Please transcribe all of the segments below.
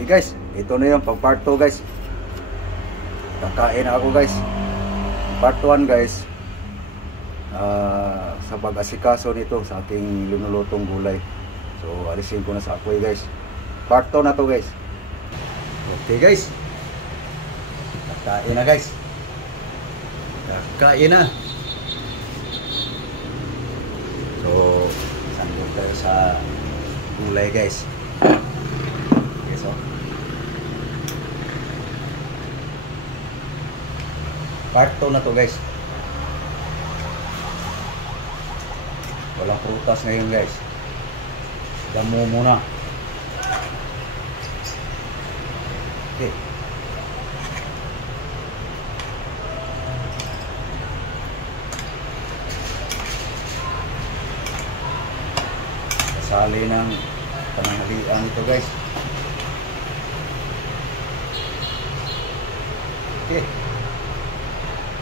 Okay guys, ito na yung pang part 2 guys. Kakain na ako guys. Part 1 guys, sa pag-asikaso nito sa aking linulutong gulay. So alisin ko na sa apoy guys. Part 2 na to guys. Okay guys, kakain na guys. Kakain na. So sandok tayo sa gulay guys. Okay, so part 2 na to guys. Walang prutas ngayon guys. Damo muna. Okay. Kasali ng pananghalian ito guys. Okay.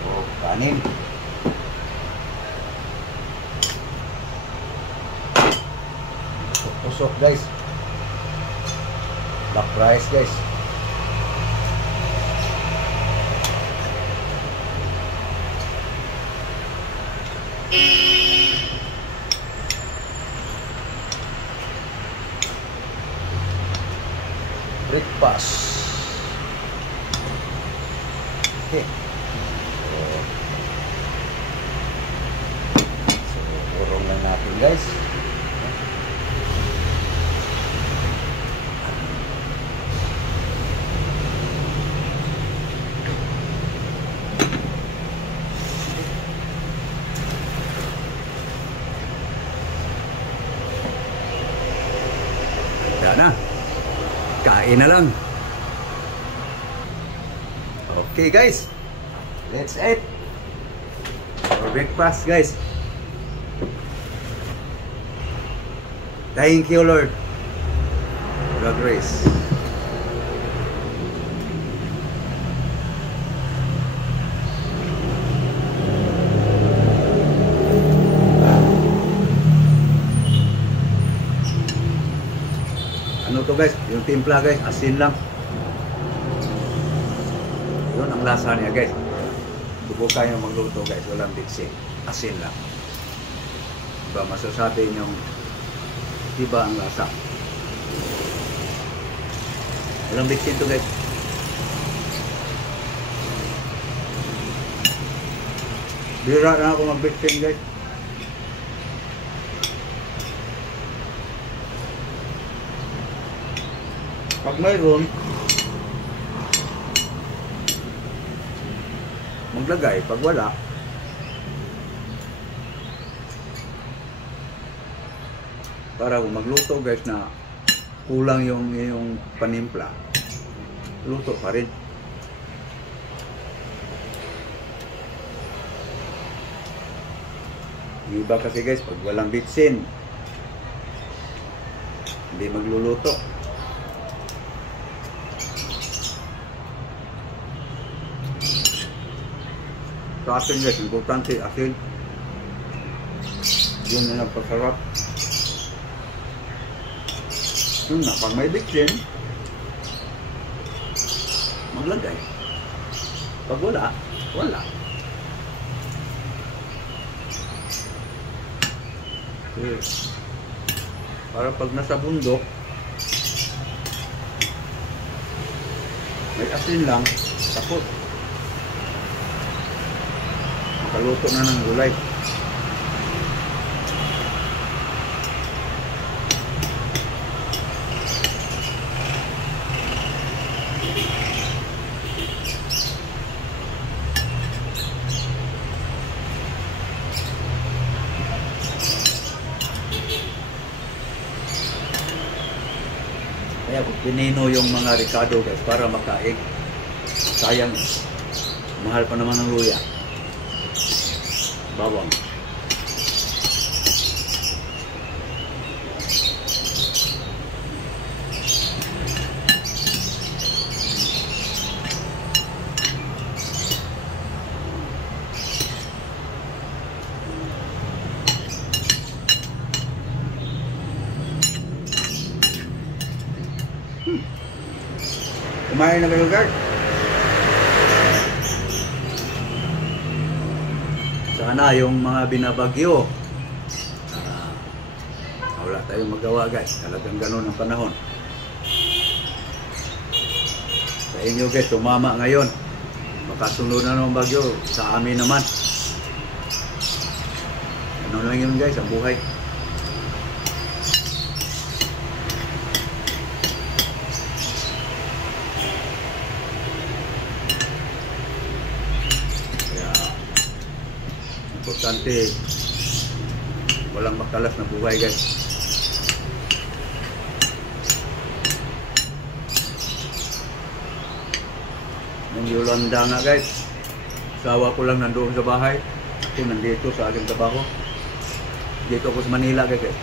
O, kanin. Usok guys. Black rice guys. Breakfast. Okay. So urong lang natin guys. Na. Kain na lang. Okay guys, let's eat our breakfast guys. Thank you Lord for the grace. Ano to guys, yung timpla guys, asin lang. Yun ang lasa niya guys. Subukan nyo magluto guys, walang bitsin, asin lang. Diba masasabi nyo, diba ang lasa. Walang bitsin to guys. Bira na ako mag-bitsin guys. Pag mayroon, maglagay. Pag wala, para kung magluto guys na kulang yung panimpla, luto pa rin. Iba kasi guys, pag walang bitsin, hindi magluluto. Sa atin guys, importante asin. Yun na nagpasarap. Yun na, pag may bitsin, maglagay. Pag wala, wala. Okay. Para pag nasa bundok, may asin lang, tapos kaluto na ng gulay. Kaya kung pinino yung mga ricado guys para makaig, sayang, mahal pa naman ng luya. Bawang. Kumain na kayo guys. Sana yung mga binabagyo, wala tayong magawa guys. Talagang ganun ang panahon. Sa inyo guys, tumama ngayon. Makasunod na ng bagyo. Sa amin naman. Ano lang yun guys, ang buhay. Importante walang makalas na buhay guys. Nung Yolanda nga guys, asawa ko lang nandoon sa bahay, ako nandito sa aking trabaho. Dito ako sa Manila guys.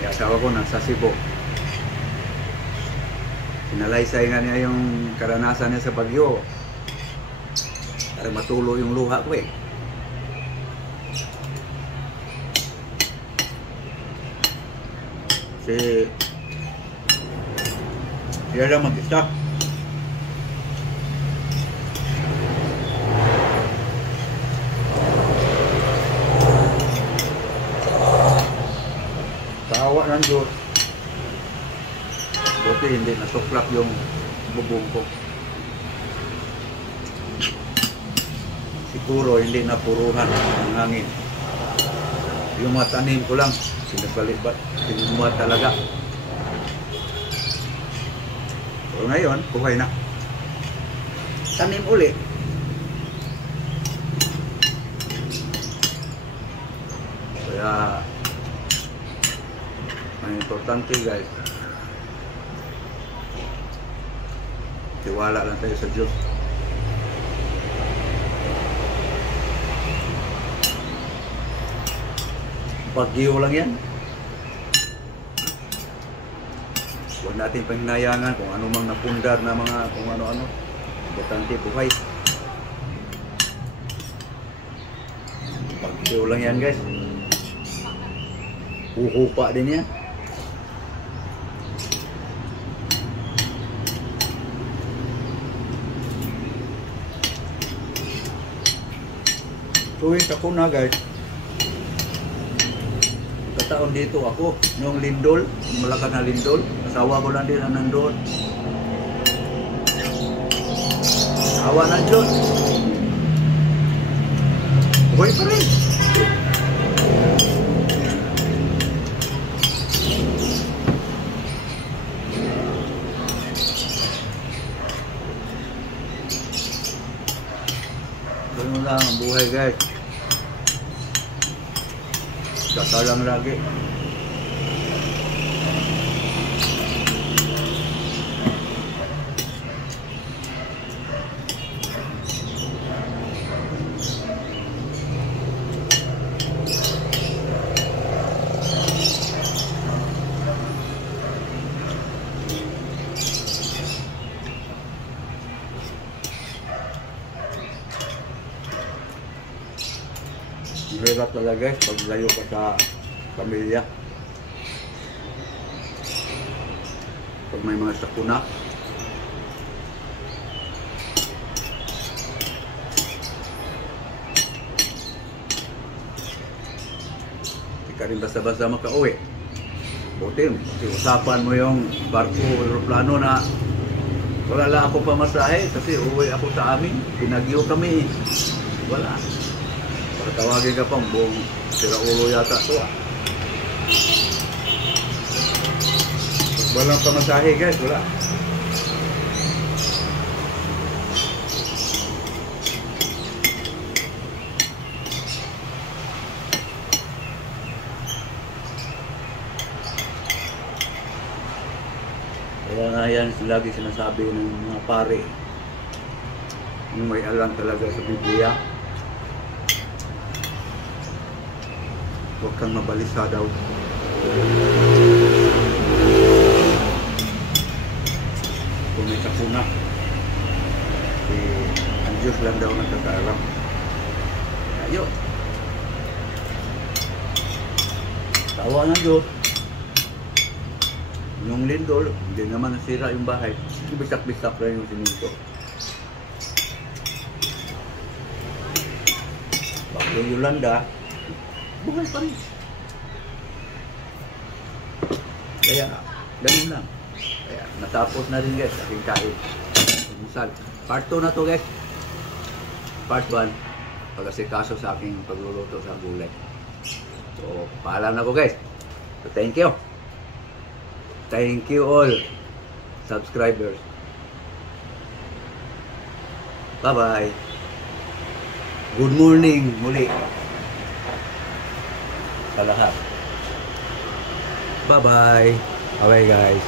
Yung asawa ko nasa Cebu. Sinalaysay nga niya yung karanasan niya sa bagyo para matulo yung luha ko eh. Kasi siya lang mag-isa. Tawa ng Diyos. Buti hindi natuklap yung bubong ko. Siguro hindi napuruhan ang hangin. Yung mga tanim ko lang, sinagbalibad, sinumuha talaga. Pero ngayon, buhay na. Tanim uli. Kaya, ang importante guys, tiwala lang tayo sa Diyos. Bagyo lang yan. Huwag natin panghinayangan kung ano mang napundar na mga kung ano-ano. Importante buhay. Bagyo lang yan guys. Huhupa din yan. Tuwing ako na guys, taon dito ako, yung lindol, malakas na lindol, asawa ko lang din ang nandun. Awa ng Diyos. Buhay pa rin. Ganun lang ang buhay guys. Dasal lang lagi. Hirap talaga guys pag layo ka sa pamilya. Pag may mga sakuna. Hindi ka rin basta-basta makauwi. Buti, usapan mo yung barko, aeroplano na wala lang ako pamasahe kasi uwi ako sa amin. Pinagyo kami. Wala. Tawagin ka pang buong sira ulo yata ito ah. Walang pamasahe guys, wala. Kaya nga yan lagi sinasabi ng mga pare, yung may alam talaga sa Biblia, huwag kang mabalisa daw. Kung may sakuna, ang Diyos lang daw nagkakaalam. Ayun. Tawa ng Diyos. Yung lindol, hindi naman nasira yung bahay. Bisak-bisak lang yung siminto. Yung Yolanda, buhay pa rin. Kaya, ganun lang. Kaya, natapos na rin guys, aking kain. Umusal. Part 2 na to guys. Part 1, pag-asikaso sa aking pagluluto sa gulay. So, paalam na ko guys. So, thank you. Thank you all subscribers. Bye-bye. Good morning muli sa lahat. Bye-bye. Bye-bye guys.